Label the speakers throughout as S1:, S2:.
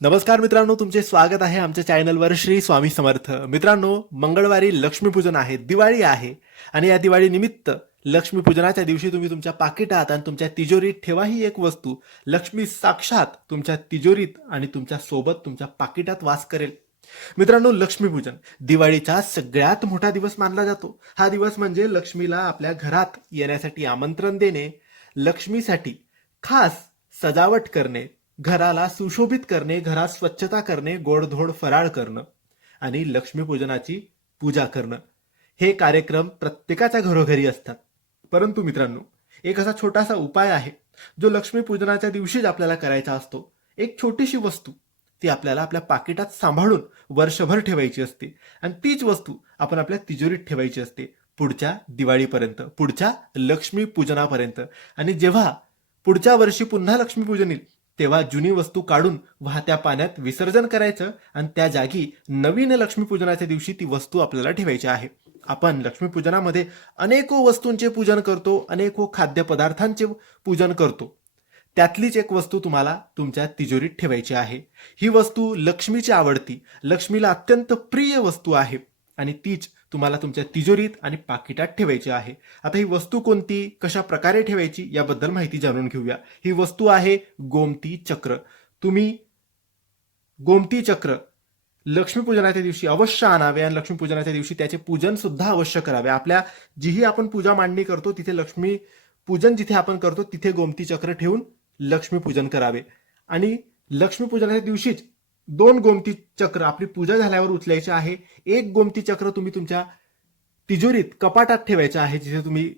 S1: नमस्कार मित्रांनो तुमचे स्वागत आहे आमच्या चॅनलवर श्री स्वामी समर्थ. मित्रांनो मंगळवारी लक्ष्मीपूजन आहे दिवाळी आहे आणि या दिवाळी निमित्त लक्ष्मीपूजनाच्या दिवशी तुम्ही तुमच्या पाकिटात आणि तुमच्या तिजोरीत ठेवा ही एक वस्तू. लक्ष्मी साक्षात तुमच्या तिजोरीत आणि तुमच्यासोबत तुमच्या पाकिटात वास करेल. मित्रांनो लक्ष्मीपूजन दिवाळीचा सगळ्यात मोठा दिवस मानला जातो. हा दिवस म्हणजे लक्ष्मीला आपल्या घरात येण्यासाठी आमंत्रण देणे लक्ष्मीसाठी खास सजावट करणे घराला सुशोभित करणे घरात स्वच्छता करणे गोडधोड फराळ करणं आणि लक्ष्मीपूजनाची पूजा करणं हे कार्यक्रम प्रत्येकाच्या घरोघरी असतात. परंतु मित्रांनो एक असा छोटासा उपाय आहे जो लक्ष्मीपूजनाच्या दिवशीच आपल्याला करायचा असतो. एक छोटीशी वस्तू ती आपल्याला आपल्या पाकिटात सांभाळून वर्षभर ठेवायची असते आणि तीच वस्तू आपण आपल्या तिजोरीत ठेवायची असते पुढच्या दिवाळीपर्यंत पुढच्या लक्ष्मीपूजनापर्यंत. आणि जेव्हा पुढच्या वर्षी पुन्हा लक्ष्मीपूजन येईल तेव्हा जुनी वस्तू काढून वाहत्या पाण्यात विसर्जन करायचं आणि त्या जागी नवीन लक्ष्मीपूजनाच्या दिवशी ती वस्तू आपल्याला ठेवायची आहे. आपण लक्ष्मीपूजनामध्ये अनेको वस्तूंचे पूजन करतो अनेको खाद्यपदार्थांचे पूजन करतो. त्यातलीच एक वस्तू तुम्हाला तुमच्या तिजोरीत ठेवायची आहे. ही वस्तू लक्ष्मीची आवडती लक्ष्मीला अत्यंत प्रिय वस्तू आहे आणि तीच तुम्हाला तुमच्या तिजोरीत आणि पाकिटात ठेवायची आहे. आता ही वस्तू कोणती? कशा प्रकारे ठेवायची? याबद्दल माहिती जाणून घेऊया. ही वस्तू आहे गोमती चक्र. तुम्ही गोमती चक्र लक्ष्मीपूजनाच्या दिवशी अवश्य आणावे आणि लक्ष्मीपूजनाच्या दिवशी त्याचे पूजन सुद्धा अवश्य करावे. आपल्या जीही आपण पूजा मांडणी करतो तिथे लक्ष्मी पूजन जिथे आपण करतो तिथे गोमती चक्र ठेवून लक्ष्मीपूजन करावे. आणि लक्ष्मीपूजनाच्या दिवशीच दोन गोमती चक्र आपली पूजा झाल्यावर उचलायची आहे. एक गोमती चक्र तुम्ही तुमच्या तिजोरीत कपाटात ठेवायचं आहे जिथे तुम्ही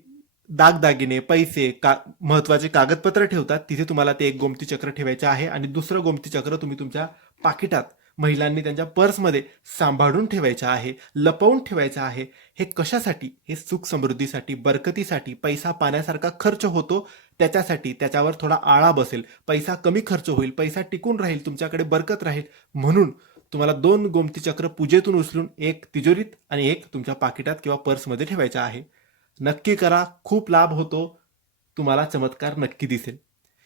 S1: दागदागिने पैसे का महत्त्वाचे कागदपत्र ठेवतात तिथे तुम्हाला ते एक गोमती चक्र ठेवायचे आहे आणि दुसरं गोमती चक्र तुम्ही तुमच्या पाकिटात महिलांनी त्यांच्या पर्समध्ये सांभाळून ठेवायचं आहे लपवून ठेवायचं आहे. हे कशासाठी? हे सुख समृद्धीसाठी बरकतीसाठी पैसा पाण्यासारखा खर्च होतो त्याच्यासाठी त्याच्यावर थोडा आळा बसेल. पैसा कमी खर्च होईल पैसा टिकून राहील तुमच्याकडे बरकत राहील. म्हणून तुम्हाला दोन गोमती चक्र पूजेतून उचलून एक तिजोरीत आणि एक तुमच्या पाकिटात किंवा पर्समध्ये ठेवायचा आहे. नक्की करा खूप लाभ होतो. तुम्हाला चमत्कार नक्की दिसेल.